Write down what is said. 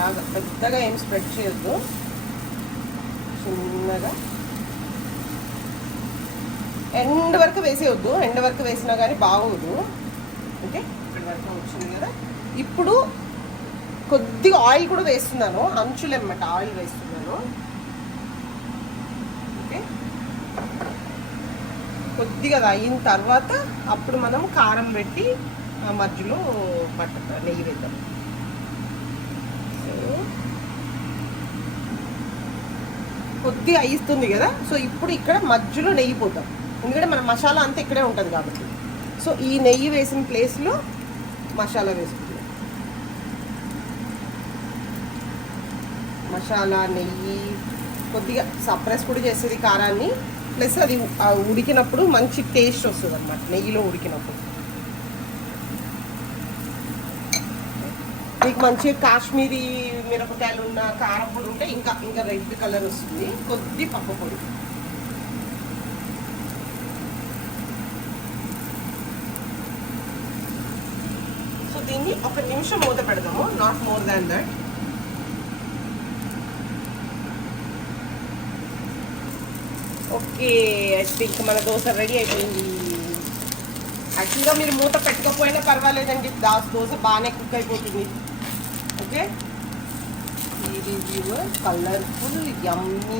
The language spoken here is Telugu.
బాగా పెద్దగా ఏం స్ప్రెడ్ చేయొద్దు, చిన్నగా ఎండ్ వరకు వేసేయొద్దు. ఎండ్ వరకు వేసినా కానీ బాగోదు. ఓకే, ఇక్కడి వరకు వచ్చింది కదా. ఇప్పుడు కొద్దిగా ఆయిల్ కూడా వేస్తున్నాను, అంచులు అన్నమాట ఆయిల్ వేస్తున్నాను. ఓకే, కొద్దిగా అయిన తర్వాత అప్పుడు మనం కారం పెట్టి మధ్యలో నెయ్యి వేద్దాం. కొద్దిగా అయిస్తుంది కదా. సో ఇప్పుడు ఇక్కడ మధ్యలో నెయ్యి పోతాం, ఎందుకంటే మన మసాలా అంతా ఇక్కడే ఉంటుంది కాబట్టి. సో ఈ నెయ్యి వేసిన ప్లేస్లో మసాలా వేసుకుంటాం. మసాలా, నెయ్యి, కొద్దిగా సప్రెస్ కూడా చేసేది కారాన్ని. ప్లస్ అది ఉడికినప్పుడు మంచి టేస్ట్ వస్తుంది అన్నమాట, నెయ్యిలో ఉడికినప్పుడు. మీకు మంచి కాశ్మీరీ మిరపకాయలు ఉన్న కారం పొడి ఉంటే ఇంకా ఇంకా రెడ్ కలర్ వస్తుంది. కొద్ది పప్పు పొడి. సో దీన్ని 1 నిమిషం మూత పెడదాము, not more than that. Okay, I think మన దోశ రెడీ అయిపోయింది. యాక్చువల్గా మీరు మూత పెట్టుకోకపోయినా పర్వాలేదండి, దోశ బాగానే కుక్ అయిపోతుంది. ఓకే, ఇది కలర్ఫుల్ యమ్మీ